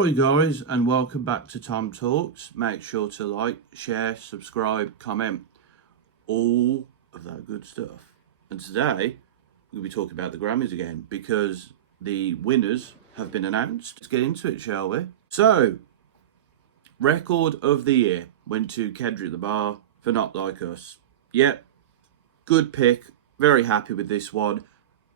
Hi guys, and welcome back to TomTalks. Make sure to like, share, subscribe, comment, all of that good stuff. And today we'll be talking about the Grammys again because the winners have been announced. Let's get into it, shall we? So, record of the year went to Kendrick Lamar for Not Like Us. Yep, good pick. Very happy with this one.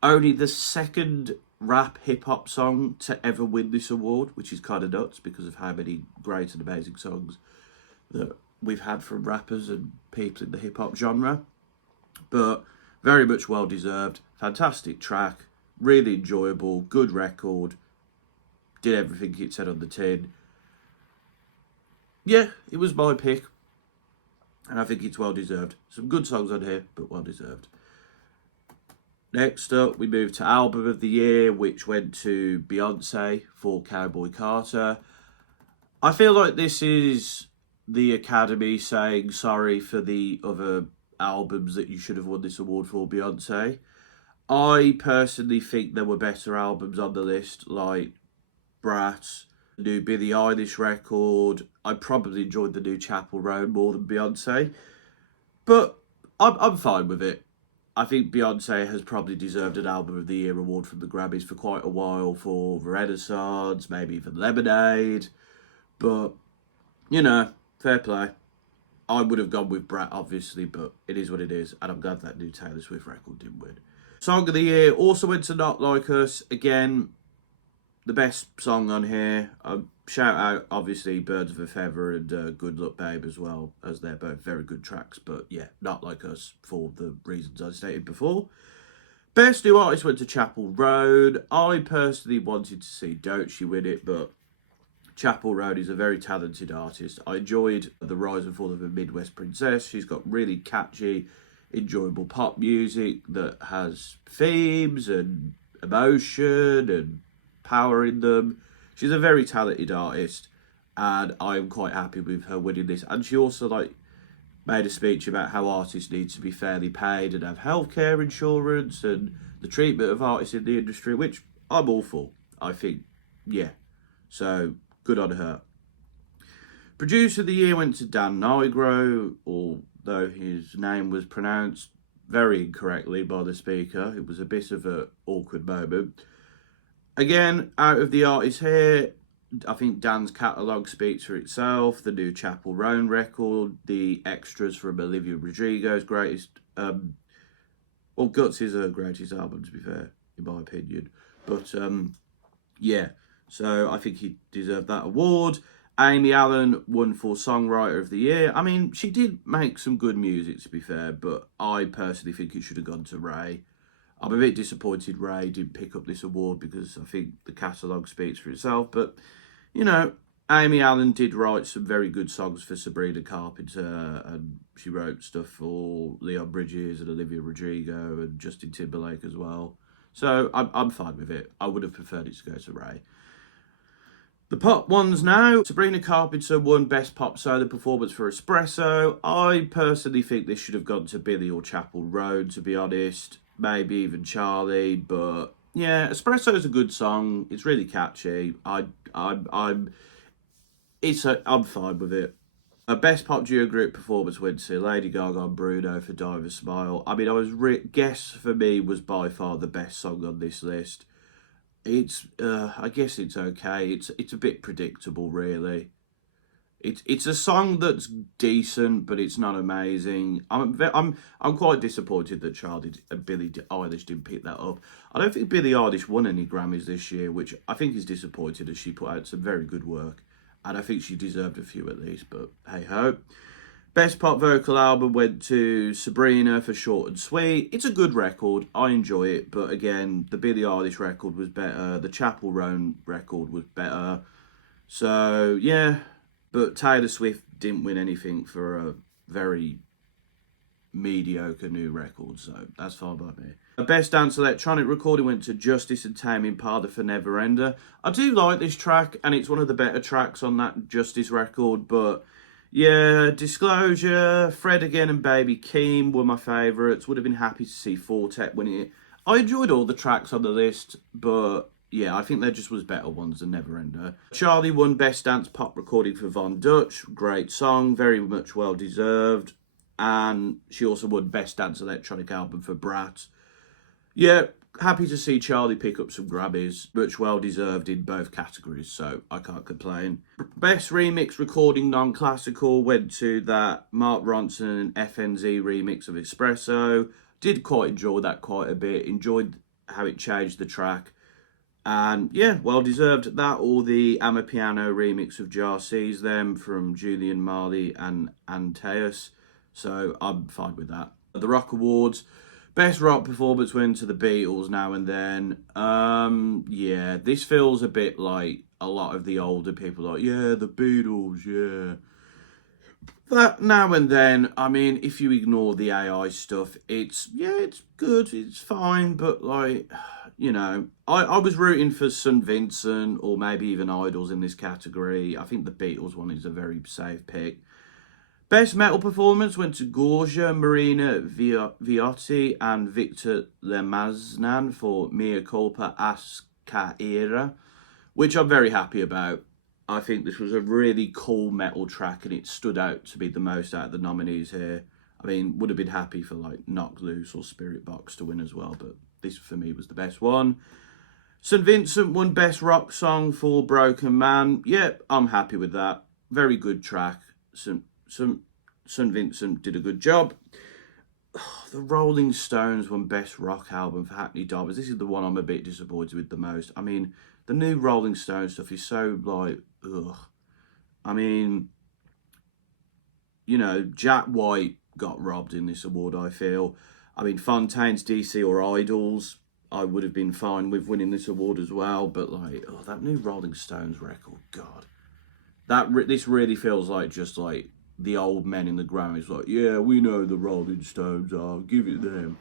Only the second rap hip-hop song to ever win this award, which is kind of nuts because of how many great and amazing songs that we've had from rappers and people in the hip-hop genre. But very much well-deserved. Fantastic track. Really enjoyable. Good record. Did everything it said on the tin. Yeah, it was my pick. And I think it's well-deserved. Some good songs on here, but well-deserved. Next up, we move to Album of the Year, which went to Beyonce for Cowboy Carter. I feel like this is the Academy saying sorry for the other albums that you should have won this award for, Beyonce. I personally think there were better albums on the list, like Brat, the new Billie Eilish record. I probably enjoyed the new Chapel Roan more than Beyonce, but I'm fine with it. I think Beyonce has probably deserved an Album of the Year award from the Grammys for quite a while for Renaissance, maybe even Lemonade. But, you know, fair play. I would have gone with Brat, obviously, but it is what it is. And I'm glad that new Taylor Swift record didn't win. Song of the Year also went to Not Like Us. Again, the best song on here. Shout out, obviously, Birds of a Feather and Good Luck Babe as well, as they're both very good tracks. But yeah, Not Like Us for the reasons I stated before. Best New Artist went to Chapel Roan. I personally wanted to see Doechii win it, but Chapel Roan is a very talented artist. I enjoyed The Rise and Fall of a Midwest Princess. She's got really catchy, enjoyable pop music that has themes and emotion and power in them. She's a very talented artist, and I'm quite happy with her winning this. And she also made a speech about how artists need to be fairly paid and have healthcare insurance and the treatment of artists in the industry, which I'm all for. I think, yeah. So good on her. Producer of the Year went to Dan Nigro, although his name was pronounced very incorrectly by the speaker. It was a bit of an awkward moment. Again, out of the artists here, I think Dan's catalogue speaks for itself. The new Chapel Roan record, the extras from Olivia Rodrigo's greatest... Guts is her greatest album, to be fair, in my opinion. But, yeah, so I think he deserved that award. Amy Allen won for Songwriter of the Year. I mean, she did make some good music, to be fair, but I personally think it should have gone to Ray. I'm a bit disappointed Ray didn't pick up this award because I think the catalogue speaks for itself. But, you know, Amy Allen did write some very good songs for Sabrina Carpenter, and she wrote stuff for Leon Bridges and Olivia Rodrigo and Justin Timberlake as well. So I'm fine with it. I would have preferred it to go to Ray. The pop ones now. Sabrina Carpenter won Best Pop Solo Performance for Espresso. I personally think this should have gone to Billy or Chapel Roan, to be honest. Maybe even Charlie, but yeah, Espresso is a good song. It's really catchy. I'm fine with it. A Best Pop Duo Group Performance went to Lady Gaga and Bruno for Dive a Smile. I mean, Guess for me was by far the best song on this list. It's I guess it's okay. It's a bit predictable, really. It's a song that's decent, but it's not amazing. I'm quite disappointed that Charlie and Billie Eilish didn't pick that up. I don't think Billie Eilish won any Grammys this year, which I think is disappointing as she put out some very good work, and I think she deserved a few at least. But hey ho. Best Pop Vocal Album went to Sabrina for Short and Sweet. It's a good record. I enjoy it, but again, the Billie Eilish record was better. The Chapel Roan record was better. So yeah. But Taylor Swift didn't win anything for a very mediocre new record, so that's fine by me. The Best Dance Electronic Recording went to Justice and Tame Impala for Neverender. I do like this track, and it's one of the better tracks on that Justice record, but yeah, Disclosure, Fred Again and Baby Keem were my favourites. Would have been happy to see Fortet win it. I enjoyed all the tracks on the list, but yeah, I think there just was better ones than Neverender. Charlie won Best Dance Pop Recording for Von Dutch. Great song, very much well deserved. And she also won Best Dance Electronic Album for Brat. Yeah, happy to see Charlie pick up some Grammys. Much well deserved in both categories, so I can't complain. Best Remix Recording Non-Classical went to that Mark Ronson and FNZ remix of Espresso. Did quite enjoy that quite a bit. Enjoyed how it changed the track. And yeah, well deserved that, or the Amapiano remix of Jar Sees Them from Julian Marley and Antaeus. So I'm fine with that. The Rock Awards, Best Rock Performance went to the Beatles Now and Then. Yeah, this feels a bit like a lot of the older people like, yeah, the Beatles, yeah. That Now and Then, I mean, if you ignore the AI stuff, it's good, it's fine, but like, you know, I was rooting for St. Vincent or maybe even Idols in this category. I think the Beatles one is a very safe pick. Best Metal Performance went to Gorgia, Marina Viotti and Victor Lemaznan for Mea Culpa Ascaera, which I'm very happy about. I think this was a really cool metal track and it stood out to be the most out of the nominees here. I mean, would have been happy for like Knock Loose or Spirit Box to win as well, but this for me was the best one. St. Vincent won Best Rock Song for Broken Man. Yep, I'm happy with that. Very good track. St. Vincent did a good job. The Rolling Stones won Best Rock Album for Hackney Divers. This is the one I'm a bit disappointed with the most. I mean, the new Rolling Stones stuff is so like, ugh. I mean, you know, Jack White got robbed in this award, I feel. I mean, Fontaine's DC or Idols, I would have been fine with winning this award as well. But like, oh, that new Rolling Stones record, God. This really feels like just like the old men in the Grammys, like, yeah, we know the Rolling Stones are, give it them.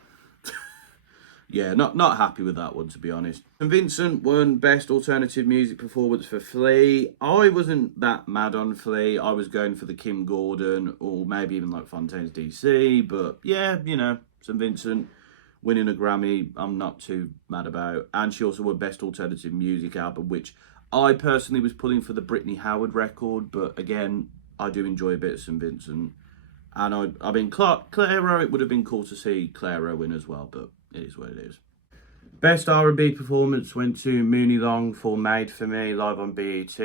Yeah, not happy with that one, to be honest. And Vincent won Best Alternative Music Performance for Flea. I wasn't that mad on Flea. I was going for the Kim Gordon or maybe even like Fontaine's DC. But yeah, you know, St. Vincent winning a Grammy, I'm not too mad about. And she also won Best Alternative Music Album, which I personally was pulling for the Brittany Howard record. But again, I do enjoy a bit of St. Vincent. And I mean, Clairo, it would have been cool to see Clairo win as well, but it is what it is. Best R&B performance went to Mooney Long for Made For Me, live on BET.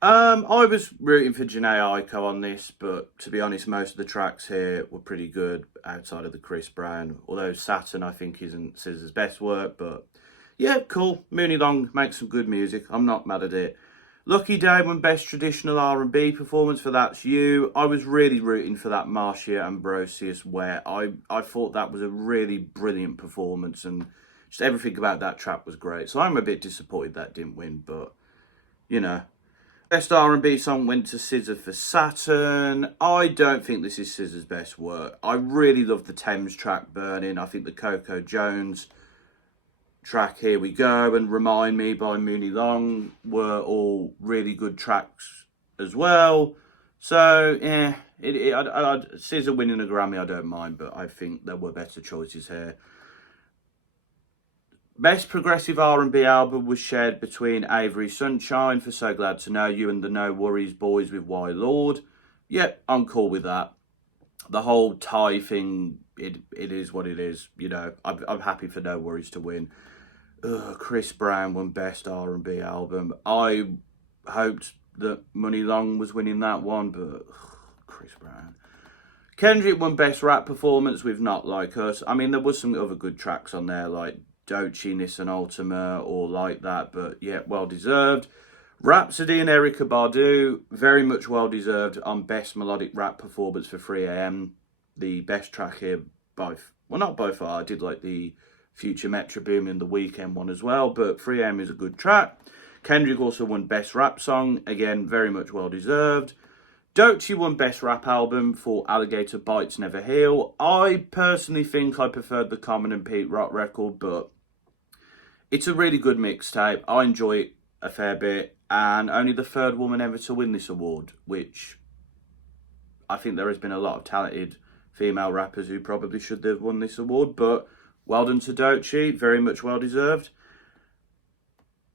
I was rooting for Jhené Aiko on this, but to be honest, most of the tracks here were pretty good outside of the Chris Brown. Although Saturn, I think, isn't SZA's best work, but yeah, cool. Mooney Long makes some good music. I'm not mad at it. Lucky Day won Best Traditional R&B Performance for That's You. I was really rooting for that Marcia Ambrosius Wet. I thought that was a really brilliant performance and just everything about that track was great. So I'm a bit disappointed that didn't win, but, you know. Best R&B song went to SZA for Saturn. I don't think this is SZA's best work. I really love the Thames track Burning. I think the Coco Jones track Here We Go and Remind Me by Mooney Long were all really good tracks as well. So yeah, SZA winning a Grammy I don't mind, but I think there were better choices here. Best Progressive R&B Album was shared between Avery Sunshine for So Glad to Know You and the No Worries Boys with Why Lord. Yep, I'm cool with that. The whole tie thing, it is what it is. You know, I'm happy for No Worries to win. Chris Brown won Best R&B Album. I hoped that Money Long was winning that one, but Chris Brown. Kendrick won Best Rap Performance with Not Like Us. I mean, there was some other good tracks on there, like Doechii, Nissan Altima, or Like That, but yeah, well deserved. Rhapsody and Erykah Badu, very much well deserved on Best Melodic Rap Performance for 3am. The best track here not by far. I did like the Future Metro Boom and the Weekend one as well, but 3am is a good track. Kendrick also won Best Rap Song, again, very much well deserved. Doechii won Best Rap Album for Alligator Bites Never Heal. I personally think I preferred the Common and Pete Rock record, but it's a really good mixtape. I enjoy it a fair bit, and only the third woman ever to win this award, which I think there has been a lot of talented female rappers who probably should have won this award, but well done to Doechii, very much well deserved.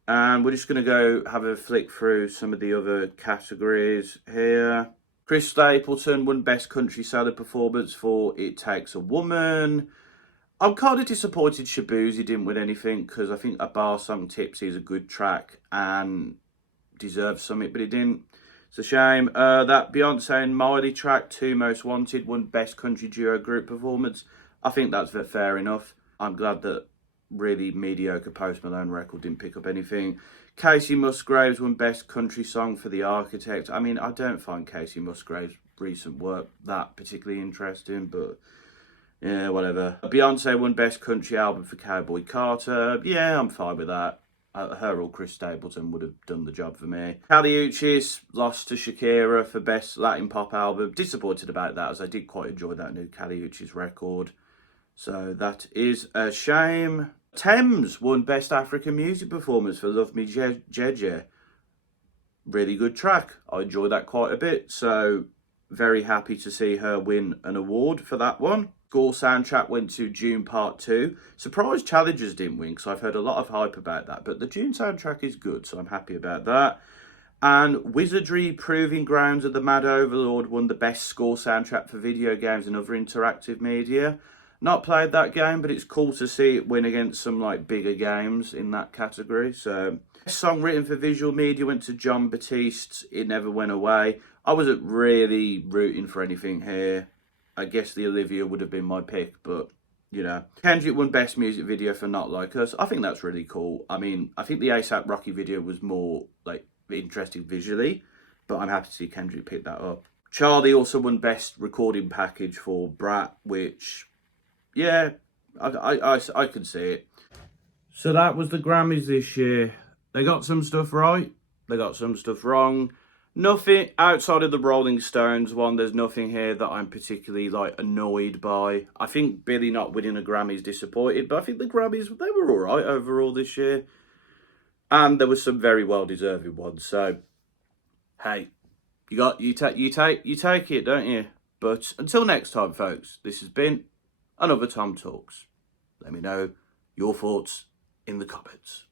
And we're just going to go have a flick through some of the other categories here. Chris Stapleton won Best Country Solo Performance for It Takes a Woman. I'm kind of disappointed Shabuzi didn't win anything, because I think A Bar Song Tipsy is a good track and deserves something, but it didn't. It's a shame. That Beyonce and Miley track, Two Most Wanted, won Best Country Duo Group Performance. I think that's fair enough. I'm glad that really mediocre Post Malone record didn't pick up anything. Casey Musgraves won Best Country Song for The Architect. I mean, I don't find Casey Musgraves' recent work that particularly interesting, but yeah, whatever. Beyonce won Best Country Album for Cowboy Carter. Yeah, I'm fine with that. Her or Chris Stapleton would have done the job for me. Kali Uchis lost to Shakira for Best Latin Pop Album. Disappointed about that, as I did quite enjoy that new Kali Uchis record. So that is a shame. Thames won Best African Music Performance for Love Me Jeje. Really good track. I enjoyed that quite a bit. So very happy to see her win an award for that one. Score soundtrack went to June Part 2. Surprised Challengers didn't win, because I've heard a lot of hype about that. But the June soundtrack is good, so I'm happy about that. And Wizardry Proving Grounds of the Mad Overlord won the Best Score Soundtrack for Video Games and Other Interactive Media. Not played that game, but it's cool to see it win against some like bigger games in that category. So, Best Song Written for Visual Media went to John Batiste's It Never Went Away. I wasn't really rooting for anything here. I guess the Olivia would have been my pick, but, you know. Kendrick won Best Music Video for Not Like Us. I think that's really cool. I mean, I think the A$AP Rocky video was more, like, interesting visually, but I'm happy to see Kendrick pick that up. Charlie also won Best Recording Package for Brat, which, yeah, I can see it. So that was the Grammys this year. They got some stuff right. They got some stuff wrong. Nothing outside of the Rolling Stones one. There's nothing here that I'm particularly like annoyed by. I think Billy not winning a Grammy is disappointed, but I think the Grammys, they were all right overall this year, and there was some very well deserving ones. So, hey, you take it, don't you? But until next time, folks, this has been another Tom Talks. Let me know your thoughts in the comments.